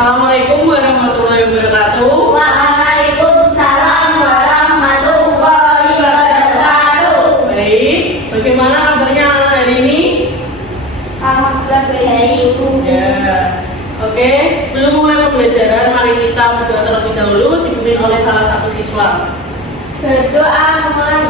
Assalamualaikum warahmatullahi wabarakatuh. Waalaikumsalam warahmatullahi wabarakatuh. Baik, bagaimana kabarnya hari ini? Alhamdulillah baik. Ya. Oke, sebelum mulai pembelajaran, mari kita berdoa terlebih dahulu dipimpin oleh salah satu siswa. Berdoa mulai.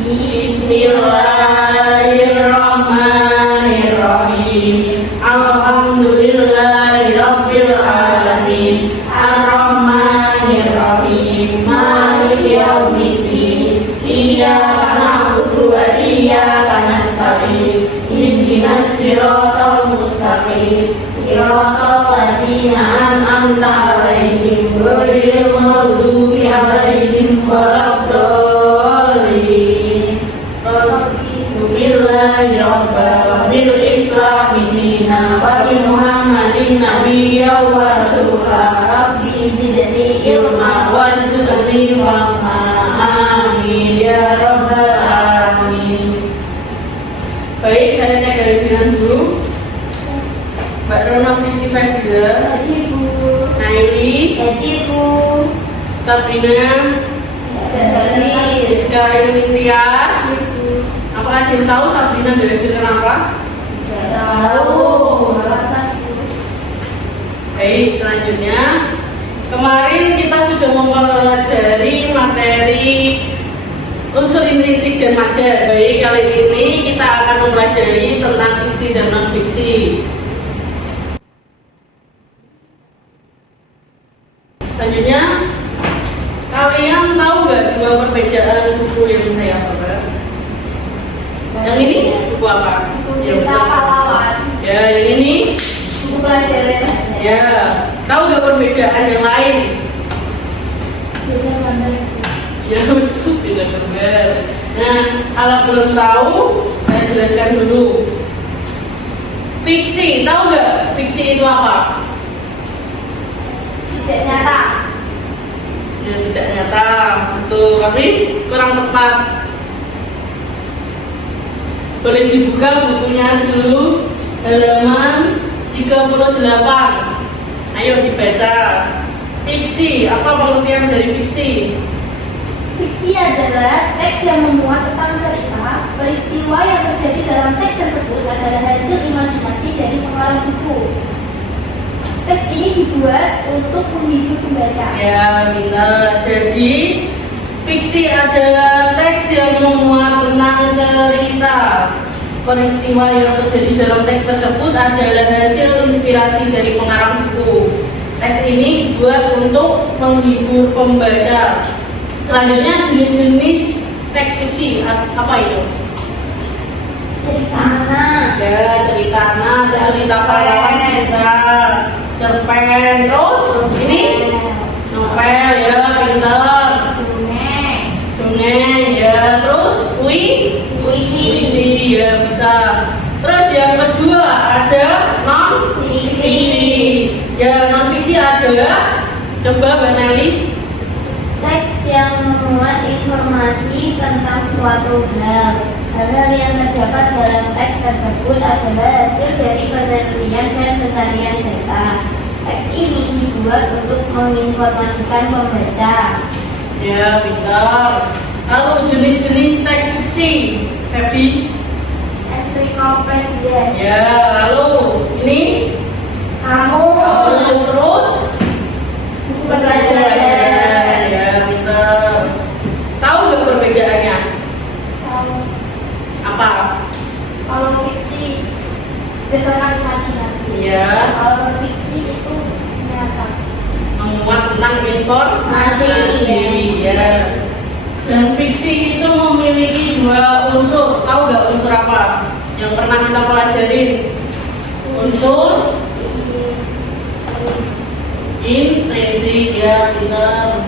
Bismillahirrahmanirrahim. Alhamdulillahirabbil alamin. Arrahmanirrahim. Maliki yaumiddin. Iyyaka na'budu wa iyyaka nasta'in. Ihdinas siratal mustaqim. Siratal ladzina an'amta 'alaihim ghairil maghdubi 'alaihim waladdallin. Billahi rabba bil islami dina wa bi muhammadin nabiyya wa rasulah. Rabbi zidni ilma warzuqni fahma. Amin ya rabbal alamin. Baik, saya cek dari dulu. Mbak Rona Fisti Fadila, Ibu. Naili, Ibu. Sabrina, Dari. Rizka Tias. Apakah ada yang tahu Sabrina diajarkan apa? Tidak tahu. Baik, selanjutnya kemarin kita sudah mempelajari materi unsur intrinsik dan majas. Baik, kali ini kita akan mempelajari tentang fiksi dan non-fiksi. Selanjutnya, kalian tahu nggak dua perbedaan buku yang saya bawa? Yang ini buku apa? Buku Ya, Cerita betul. Pahlawan. Ya, yang ini. Buku pelajaran. Ya, tahu nggak perbedaan yang lain? Sudah mana? Ya betul, tidak benar. Nah, kalau belum tahu, saya jelaskan dulu. Fiksi, tahu nggak? Fiksi itu apa? Tidak nyata. Ya, tidak nyata, betul. Tapi kurang tepat. Boleh dibuka bukunya dulu, halaman 38. Ayo dibaca. Fiksi, apa pengertian dari fiksi? Fiksi adalah teks yang memuat tentang cerita, peristiwa yang terjadi dalam teks tersebut adalah hasil imajinasi dari pengarang buku. Teks ini dibuat untuk menghibur pembaca. Ya, Mila. Jadi, fiksi adalah teks yang memuat tentang cerita. Peristiwa yang terjadi dalam teks tersebut adalah hasil inspirasi dari pengarang buku. Teks ini dibuat untuk menghibur pembaca. Selanjutnya, jenis-jenis teks fiksi apa itu? Cerita anak, Ya, cerita anak, cerita pahlawan bisa, cerpen, terus ini novel, ya, pintar, dongeng, ya, terus puisi, ya, bisa. Terus yang kedua ada non fiksi. Ya, non fiksi adalah, coba Mbak Nelly. teks yang memuat informasi tentang suatu hal. Hal-hal yang terdapat dalam teks tersebut adalah hasil dari penelitian dan pencarian data. Teks ini dibuat untuk menginformasikan pembaca. Ya, pintar. Lalu jenis-jenis teks fiksi, Happy. Ensiklopedia. Ya, lalu ini Kamu. terus Buku pelajaran. Ya, pintar. Tahu nggak perbedaannya? Kamu. Apa? Kalau fiksi berdasarkan imajinasi. Ya, Kalau fiksi itu nyata. memuat tentang informasi. Masih. Ya. Dan fiksi itu memiliki dua unsur. Tahu nggak unsur apa? Yang pernah kita pelajarin. Unsur intrinsik, ya, pintar.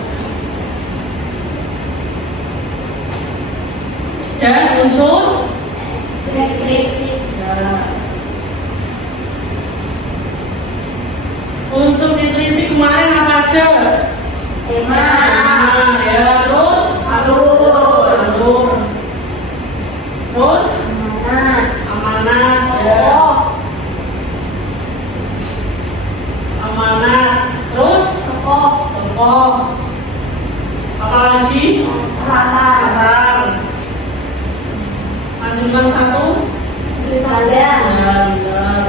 Dan unsur Ekstrinsi. ya. Unsur intrinsik kemarin apa aja? Tema. Nah, ya, terus Alur. terus Amanat. amanat, ya. Oh. Amanat, Paham. Masukkan satu. Kalian. Ya, benar.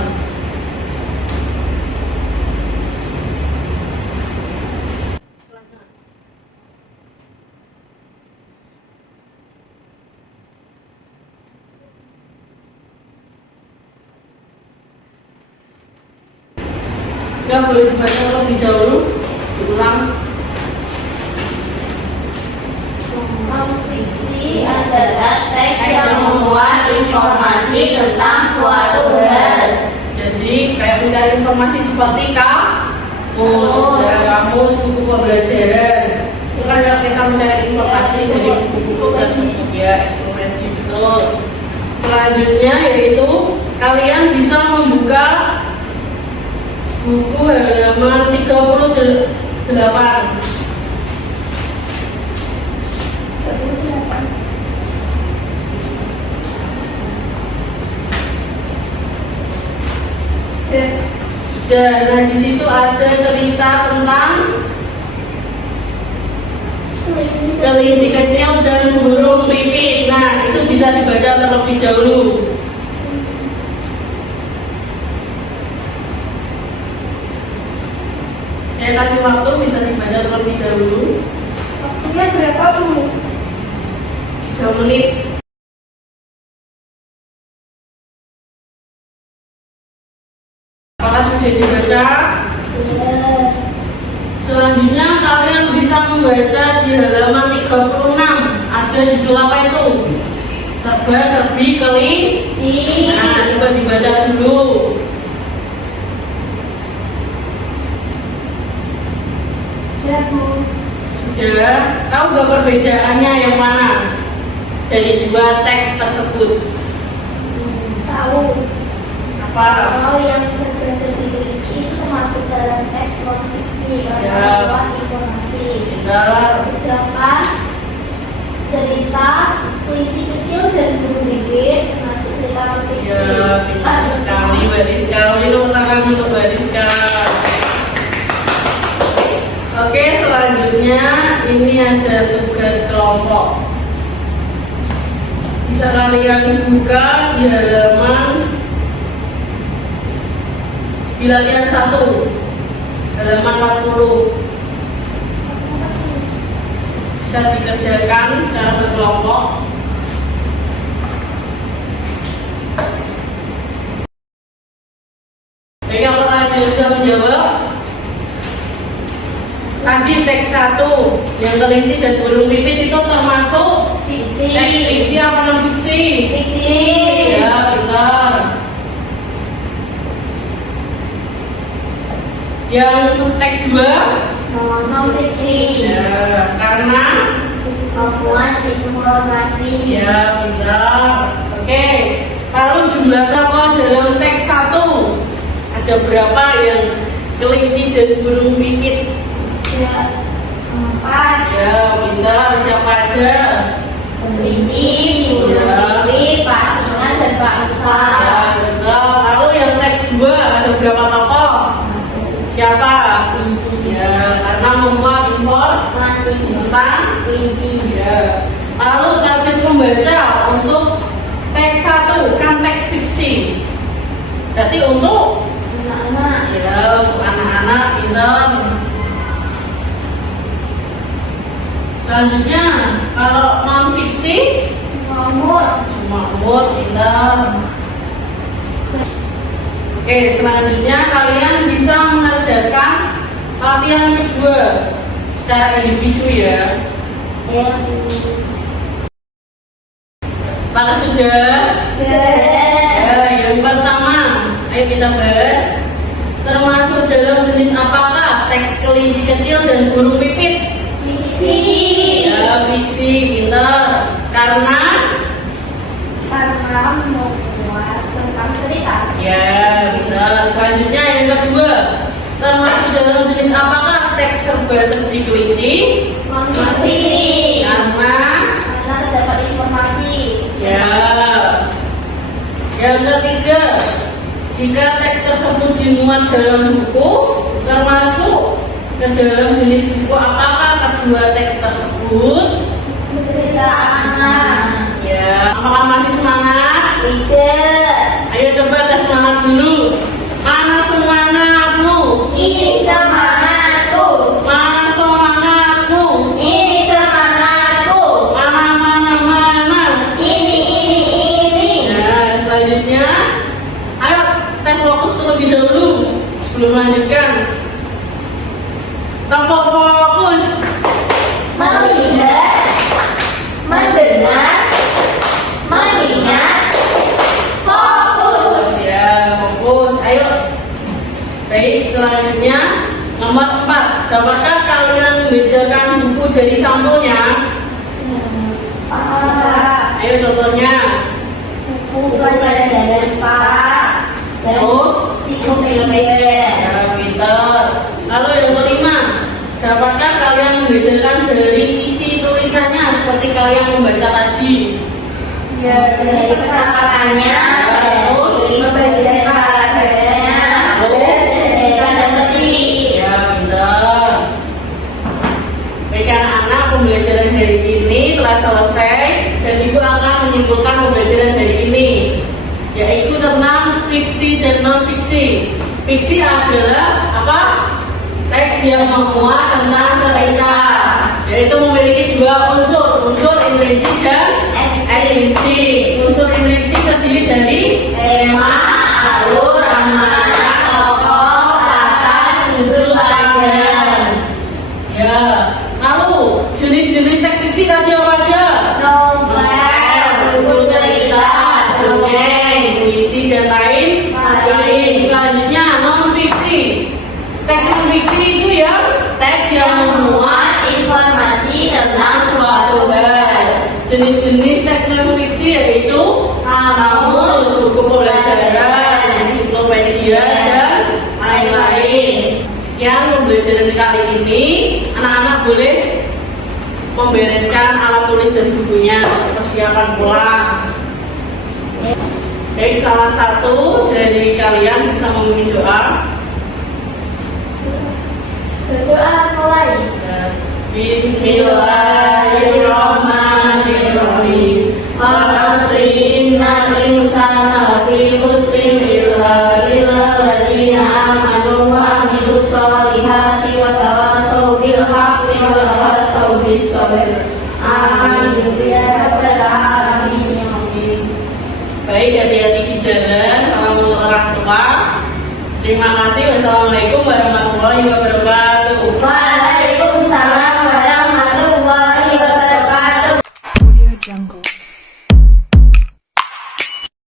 Ya, boleh dibaca terlebih dahulu. Diulang. Non-fiksi adalah teks yang memuat informasi tentang suatu hal. Jadi kayak mencari informasi seperti kamus, ya, kamus, buku pembelajaran. Itu kan kalau kita mencari informasi dari buku-buku tersebut ya, eksploratif betul. Selanjutnya yaitu kalian bisa membuka buku halaman 38. Sudah, nah di situ ada cerita tentang kelinci kecil dan burung pipit. Nah, itu bisa dibaca terlebih dahulu. Saya kasih waktu bisa dibaca terlebih dahulu. Waktunya berapa, Bu? 3 menit. Apakah sudah dibaca? Selanjutnya kalian bisa membaca di halaman 36. Ada judul apa itu? Serba serbi kelinci. Nah, coba dibaca dulu. Ya, Bu. Sudah. Tahu gak perbedaannya yang mana dari dua teks tersebut? Tahu. Apa? Kalau yang serba-serbi kelinci itu termasuk dalam teks non-fiksi karena Ya. memuat informasi. Benar. Sedangkan cerita kelinci kecil dan burung pipit termasuk cerita non-fiksi. Ya, pintar sekali, Bariska. Ini tangan untuk Bariska. Oke, selanjutnya ini ada tugas kelompok. Bisa kalian buka di halaman di latihan 1, halaman 40. Bisa dikerjakan secara berkelompok. Baik, apakah ada yang bisa menjawab? Tadi teks 1 yang kelinci dan burung pipit itu termasuk Fiksi. teks fiksi apa non fiksi? Fiksi. Ya, benar. Yang teks 2 Non-fiksi. ya, karena Memuat informasi. ya, benar. Oke, lalu jumlah tokoh dalam teks 1 ada berapa yang kelinci dan burung pipit? Ya, 4. Ya, benar. Siapa aja? Kelinci, burung pipit, Pak Singa dan Pak Musa. Ya, benar. Lalu yang teks 2 ada berapa tokoh? Siapa? Kelinci. Ya, karena memuat Masih tentang kelinci. ya. Lalu target pembaca untuk teks 1 kan teks fiksi. Berarti untuk Anak-anak. ya, untuk anak-anak pintar. Selanjutnya, kalau non fiksi Nomor. cuma umur pintar. Oke, selanjutnya kalian bisa mengerjakan latihan kedua secara individu ya. Ya. Apakah sudah? Ya, yang pertama, ayo kita bahas. Termasuk dalam jenis apakah teks kelinci kecil dan burung pipit? Fiksi. Ya, fiksi, pintar. Karena Memuat tentang cerita. ya, pintar. Selanjutnya yang kedua, termasuk dalam jenis apakah teks serba serbi kelinci? Non-fiksi. Karena Terdapat informasi. ya. Yang ketiga, jika teks tersebut dimuat dalam buku, termasuk ke dalam jenis buku apakah kedua teks tersebut? anak. Ya, apakah masih semangat? Tidak. Ayo coba tes semangat dulu. Mana semangatmu? Ini semangatku. Mana semangatmu? Ini semangatku. Mana? Ini. Nah, selanjutnya, ayo tes fokus terlebih dahulu sebelum melanjutkan. Tampak fokus. Melihat, mendengar, mengingat, fokus. Ya, fokus. Ayo. Baik, selanjutnya nomor 4. Dapatkah kalian membedakan buku dari sampulnya? Pak, Ayo contohnya. buku pelajaran Pak. Dan Terus, ensiklopedia. ya, pinter. Lalu yang kelima, dapatkah kalian membedakan dari isi tulisannya seperti kalian membaca tadi? Ya, dari percakapannya, Terus, pembagian paragrafnya, dan dari tanda petik. ya, benar. Baik anak-anak, pembelajaran hari ini telah selesai dan ibu akan menyimpulkan pembelajaran hari ini, yaitu tentang fiksi dan non fiksi. Fiksi adalah apa? Teks yang memuat tentang cerita, yaitu memiliki dua unsur intrinsik dan eksplisit. Unsur intrinsik terdiri dari Tema, alur, amanah, tokoh, kata, sudut pandang. ya. Lalu jenis-jenis teks fiksi tadi apa aja? Novel, buku cerita, dongeng, Puisi dan lain. Selanjutnya non fiksi. Teks non fiksi itu ya teks yang memuat informasi tentang suatu hal. Jenis-jenis teks non fiksi yaitu kamus, buku pelajaran, ensiklopedia dan lain-lain. Sekian pembelajaran kali ini. Anak-anak boleh membereskan alat tulis dan bukunya, persiapan pulang. Baik, salah satu dari kalian bisa memimpin doa. Berdoa mulai. Bismillahirrahmanirrahim. Al-asri innal insana lafi khusrin illa alladziina aamanu wa 'amilus shalihati wa tawassaw bil haqqi wa tawassaw bis sabr. Amin ya rabbal alamin. Baik, hati-hati di jalan. Salam untuk orang tua. Terima kasih. Wassalamualaikum warahmatullahi wabarakatuh.